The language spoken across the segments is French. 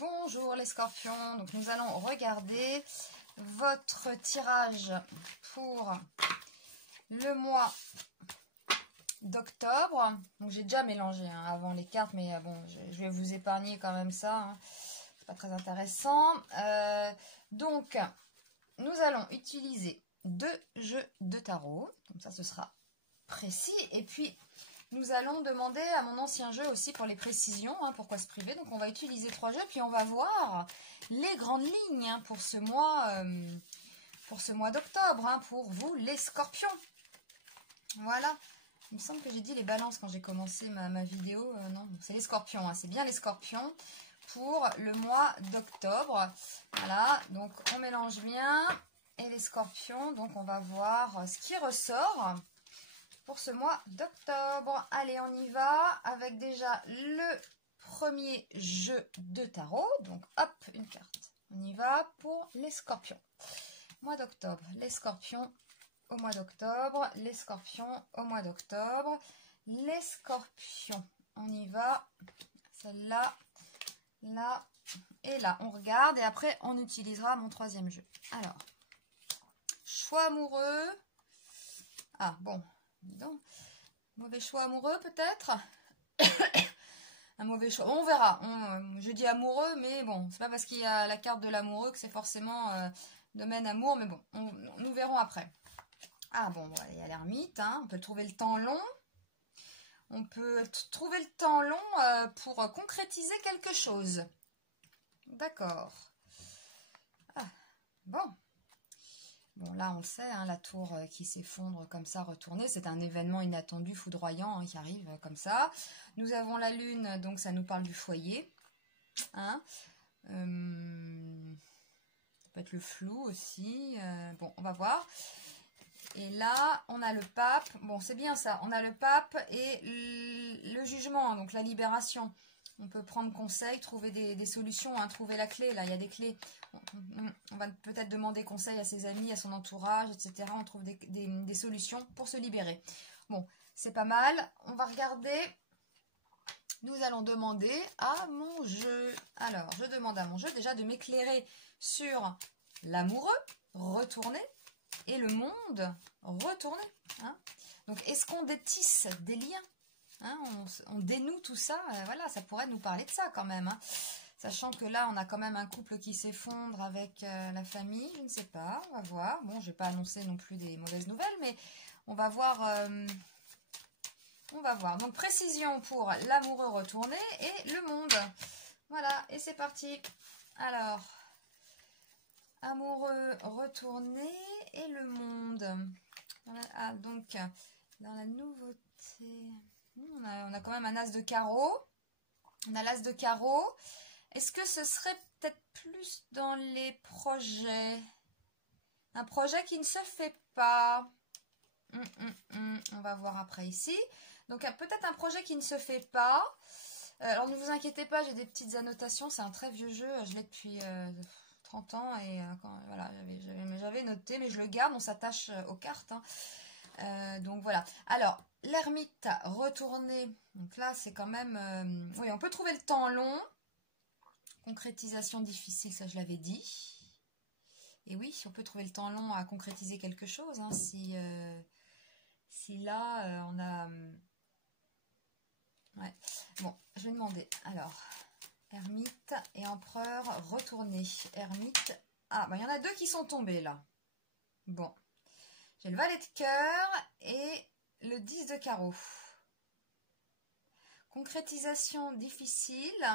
Bonjour les scorpions, donc nous allons regarder votre tirage pour le mois d'octobre. Donc j'ai déjà mélangé avant les cartes, mais bon, je vais vous épargner quand même ça, c'est pas très intéressant. Donc nous allons utiliser 2 jeux de tarot, comme ça ce sera précis, et puis nous allons demander à mon ancien jeu aussi pour les précisions, pourquoi se priver. Donc on va utiliser 3 jeux, puis on va voir les grandes lignes pour ce mois d'octobre, pour vous les scorpions. Voilà, il me semble que j'ai dit les balances quand j'ai commencé ma vidéo. Non, c'est les scorpions, c'est bien les scorpions pour le mois d'octobre. Voilà, donc on mélange bien, et les scorpions, donc on va voir ce qui ressort pour ce mois d'octobre. Allez, on y va avec déjà le premier jeu de tarot. Donc, hop, une carte. On y va pour les scorpions. Mois d'octobre, les scorpions au mois d'octobre. Les scorpions au mois d'octobre. Les scorpions, on y va. Celle-là, là et là. On regarde et après, on utilisera mon troisième jeu. Alors, choix amoureux. Ah, bon. Donc, mauvais choix amoureux peut-être. Un mauvais choix, on verra. Je dis amoureux, mais bon, c'est pas parce qu'il y a la carte de l'amoureux que c'est forcément domaine amour, mais bon, nous verrons après. Ah bon, il y a l'ermite, on peut trouver le temps long. On peut trouver le temps long pour concrétiser quelque chose. D'accord. Ah, bon. Bon, là, on le sait, la tour qui s'effondre comme ça, retournée, c'est un événement inattendu, foudroyant, qui arrive comme ça. Nous avons la lune, donc ça nous parle du foyer. Ça peut être le flou aussi. Bon, on va voir. Et là, on a le pape. Bon, c'est bien ça. On a le pape et le jugement, donc la libération. On peut prendre conseil, trouver des solutions, trouver la clé. Là, il y a des clés. On va peut-être demander conseil à ses amis, à son entourage, etc. On trouve des solutions pour se libérer. Bon, c'est pas mal. On va regarder. Nous allons demander à mon jeu. Alors, je demande à mon jeu déjà de m'éclairer sur l'amoureux retourné et le monde retourné. Donc, est-ce qu'on détisse des liens? On dénoue tout ça, voilà, ça pourrait nous parler de ça quand même. Sachant que là, on a quand même un couple qui s'effondre avec la famille, je ne sais pas, on va voir. Bon, je ne vais pas annoncer non plus des mauvaises nouvelles, mais on va voir. On va voir. Donc, précision pour l'amoureux retourné et le monde. Voilà, et c'est parti. Alors, amoureux retourné et le monde. Donc, dans la nouveauté... On a quand même un as de carreau. On a l'as de carreau. Est-ce que ce serait peut-être plus dans les projets? Un projet qui ne se fait pas. On va voir après ici. Donc peut-être un projet qui ne se fait pas. Alors ne vous inquiétez pas, j'ai des petites annotations. C'est un très vieux jeu. Je l'ai depuis 30 ans. Et voilà, j'avais noté, mais je le garde. On s'attache aux cartes. Donc voilà. Alors, l'ermite retourné. Donc là, c'est quand même... oui, on peut trouver le temps long. Concrétisation difficile, ça je l'avais dit. Et oui, on peut trouver le temps long à concrétiser quelque chose. Si là, on a... ouais. Bon, je vais demander. Alors, ermite et empereur retourné. Ermite... Ah, il y en a 2 qui sont tombés là. Bon. J'ai le valet de cœur et le 10 de carreau. Concrétisation difficile.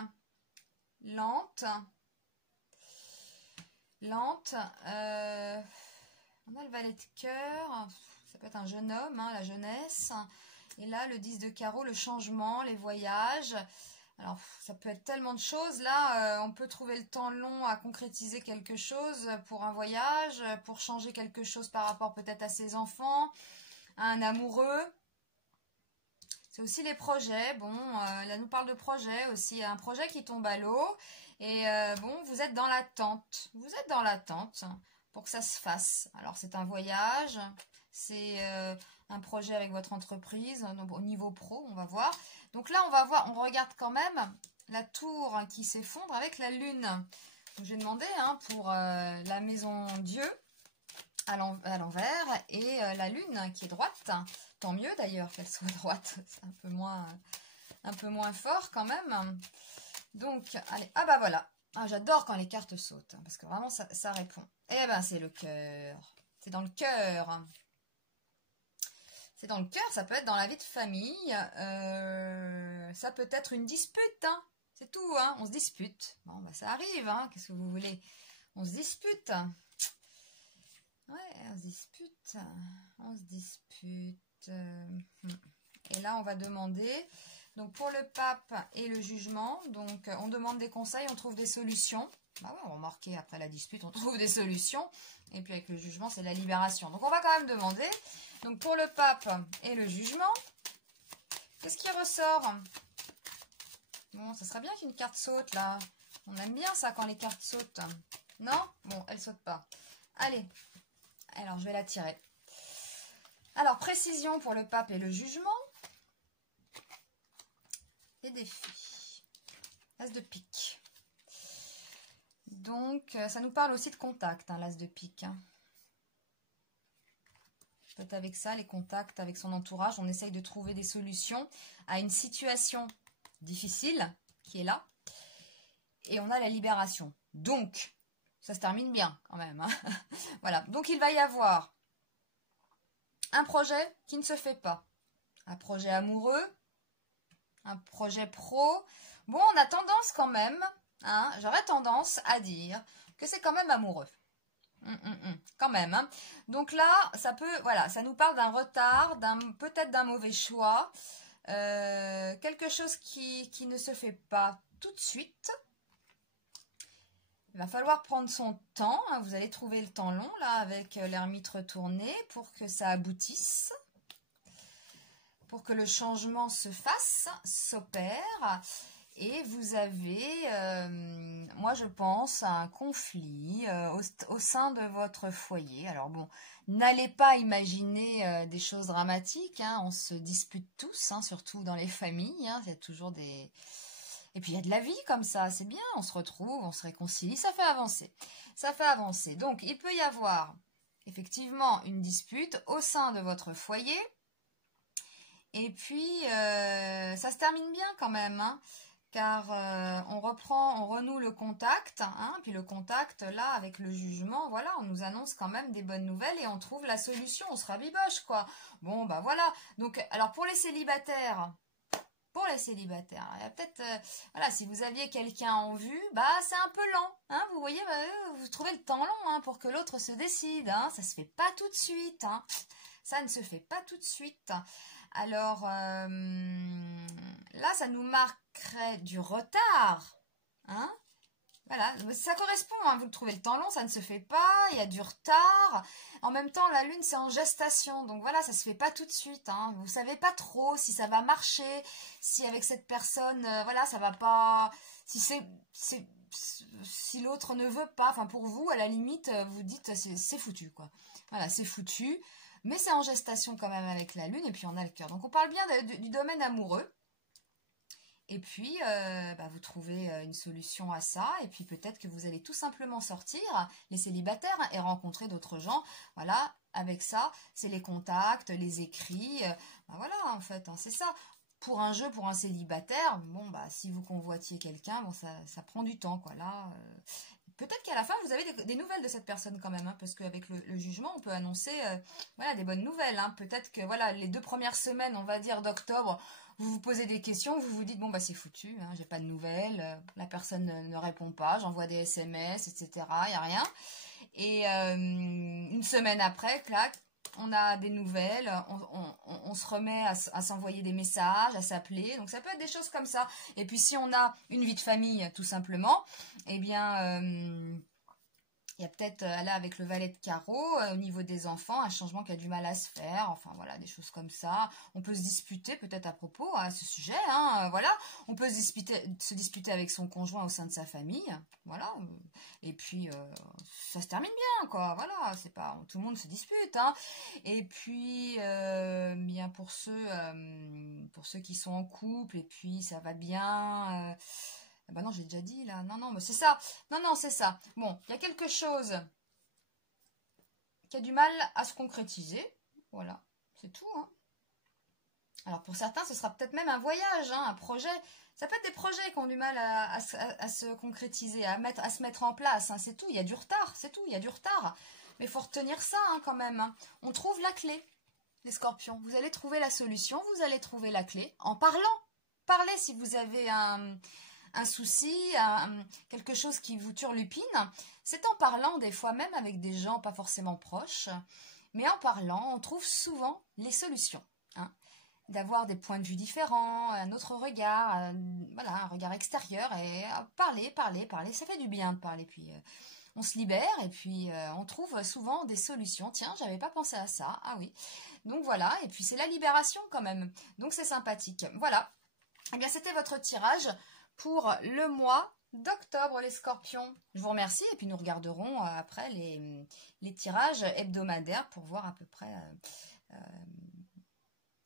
Lente. Lente. On a le valet de cœur. Ça peut être un jeune homme, la jeunesse. Et là, le 10 de carreau, le changement, les voyages. Alors, ça peut être tellement de choses. Là, on peut trouver le temps long à concrétiser quelque chose pour un voyage, pour changer quelque chose par rapport peut-être à ses enfants, à un amoureux. C'est aussi les projets. Bon, là, nous parle de projets aussi. Un projet qui tombe à l'eau. Et bon, vous êtes dans l'attente. Vous êtes dans l'attente pour que ça se fasse. Alors, c'est un voyage. C'est un projet avec votre entreprise. Donc, au niveau pro, on va voir. Donc là, on va voir, on regarde quand même la tour qui s'effondre avec la lune. J'ai demandé hein, pour la maison Dieu à l'envers et la lune qui est droite. Tant mieux d'ailleurs qu'elle soit droite, c'est un peu moins fort quand même. Donc, allez, ah bah voilà. Ah, j'adore quand les cartes sautent, hein, parce que vraiment ça répond. Eh ben c'est le cœur. C'est dans le cœur. C'est dans le cœur, ça peut être dans la vie de famille. Ça peut être une dispute, hein. C'est tout, hein. On se dispute. Bon, bah ça arrive, hein. Qu'est-ce que vous voulez? On se dispute. Ouais, on se dispute. On se dispute. Et là, on va demander... Donc, pour le pape et le jugement, donc on demande des conseils, on trouve des solutions. Bah ouais, remarquez, après la dispute, on trouve des solutions. Et puis, avec le jugement, c'est la libération. Donc, on va quand même demander. Donc, pour le pape et le jugement, qu'est-ce qui ressort? Bon, ça serait bien qu'une carte saute, là. On aime bien ça quand les cartes sautent. Non? Bon, elle saute pas. Allez. Alors, je vais la tirer. Alors, précision pour le pape et le jugement. Les défis. L'as de pique. Donc, ça nous parle aussi de contact, hein, l'as de pique. Hein. Peut-être avec ça, les contacts avec son entourage, on essaye de trouver des solutions à une situation difficile qui est là. Et on a la libération. Donc, ça se termine bien quand même. Hein. Voilà. Donc, il va y avoir un projet qui ne se fait pas. Un projet amoureux. Un projet pro. Bon, on a tendance quand même, hein, j'aurais tendance à dire que c'est quand même amoureux. Quand même. Hein. Donc là, ça peut, voilà, ça nous parle d'un retard, peut-être d'un mauvais choix. Quelque chose qui ne se fait pas tout de suite. Il va falloir prendre son temps. Hein, vous allez trouver le temps long, là, avec l'ermite retourné, pour que ça aboutisse. Pour que le changement se fasse, s'opère, et vous avez, moi je pense, un conflit au sein de votre foyer. Alors bon, n'allez pas imaginer des choses dramatiques, hein, on se dispute tous, hein, surtout dans les familles, hein, il y a toujours des... Et puis il y a de la vie comme ça, c'est bien, on se retrouve, on se réconcilie, ça fait avancer. Ça fait avancer. Donc il peut y avoir effectivement une dispute au sein de votre foyer. Et puis, ça se termine bien quand même, hein, car on renoue le contact, hein, puis le contact, là, avec le jugement, voilà, on nous annonce quand même des bonnes nouvelles et on trouve la solution, on se rabiboche, quoi. Bon, bah voilà. Donc, alors pour les célibataires, il y a peut-être, voilà, si vous aviez quelqu'un en vue, bah c'est un peu lent, hein, vous voyez, bah, vous trouvez le temps long, hein, pour que l'autre se décide, hein, ça se fait pas tout de suite, hein, ça ne se fait pas tout de suite. Alors, là, ça nous marquerait du retard. Hein? Voilà, ça correspond, hein, vous le trouvez le temps long, ça ne se fait pas, il y a du retard. En même temps, la lune, c'est en gestation, donc voilà, ça se fait pas tout de suite. Hein. Vous savez pas trop si ça va marcher, si avec cette personne, voilà, ça va pas... Si l'autre ne veut pas, enfin pour vous, à la limite, vous dites c'est foutu, quoi. Voilà, c'est foutu. Mais c'est en gestation quand même avec la lune, et puis on a le cœur. Donc on parle bien du domaine amoureux. Et puis, bah, vous trouvez une solution à ça, et puis peut-être que vous allez tout simplement sortir, les célibataires, hein, et rencontrer d'autres gens. Voilà, avec ça, c'est les contacts, les écrits. Bah, voilà, en fait, hein, c'est ça. Pour un jeu, pour un célibataire, bon, bah, si vous convoitiez quelqu'un, bon, ça prend du temps, quoi. Là... Peut-être qu'à la fin, vous avez des nouvelles de cette personne quand même, hein, parce qu'avec le jugement, on peut annoncer voilà, des bonnes nouvelles. Hein. Peut-être que voilà, les 2 premières semaines, on va dire d'octobre, vous vous posez des questions, vous vous dites, bon, bah c'est foutu, hein, j'ai pas de nouvelles, la personne ne répond pas, j'envoie des SMS, etc., il n'y a rien. Et une semaine après, clac, on a des nouvelles, on se remet à s'envoyer des messages, à s'appeler. Donc ça peut être des choses comme ça. Et puis si on a une vie de famille, tout simplement, eh bien, Il y a peut-être, là, avec le valet de carreau, au niveau des enfants, un changement qui a du mal à se faire. Enfin, voilà, des choses comme ça. On peut se disputer peut-être à propos à ce sujet, hein, voilà. On peut se disputer avec son conjoint au sein de sa famille, voilà. Et puis, ça se termine bien, quoi, voilà. C'est pas, tout le monde se dispute, hein. Et puis, bien pour ceux qui sont en couple, et puis ça va bien... Ah bah non, j'ai déjà dit là. Non, non, mais c'est ça. Non, non, c'est ça. Bon, il y a quelque chose qui a du mal à se concrétiser. Voilà, c'est tout. Hein. Alors pour certains, ce sera peut-être même un voyage, hein, un projet. Ça peut être des projets qui ont du mal à se concrétiser, à se mettre en place. Hein, c'est tout. Il y a du retard, c'est tout. Il y a du retard. Mais il faut retenir ça hein, quand même. Hein. On trouve la clé, les scorpions. Vous allez trouver la solution, vous allez trouver la clé en parlant. Parlez si vous avez un souci, quelque chose qui vous turlupine, c'est en parlant des fois même avec des gens pas forcément proches, mais en parlant, on trouve souvent les solutions. Hein, d'avoir des points de vue différents, un autre regard, voilà, un regard extérieur, et parler, ça fait du bien de parler, puis on se libère, et puis on trouve souvent des solutions. Tiens, j'avais pas pensé à ça, ah oui. Donc voilà, et puis c'est la libération quand même, donc c'est sympathique. Voilà, eh bien c'était votre tirage pour le mois d'octobre, les scorpions. Je vous remercie et puis nous regarderons après les tirages hebdomadaires pour voir à peu près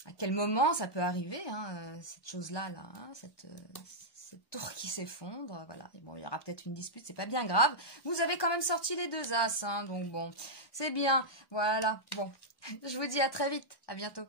à quel moment ça peut arriver, hein, cette chose-là, là, hein, cette tour qui s'effondre. Voilà. Et bon, il y aura peut-être une dispute, c'est pas bien grave. Vous avez quand même sorti les 2 as, hein, donc bon, c'est bien. Voilà, bon, je vous dis à très vite, à bientôt.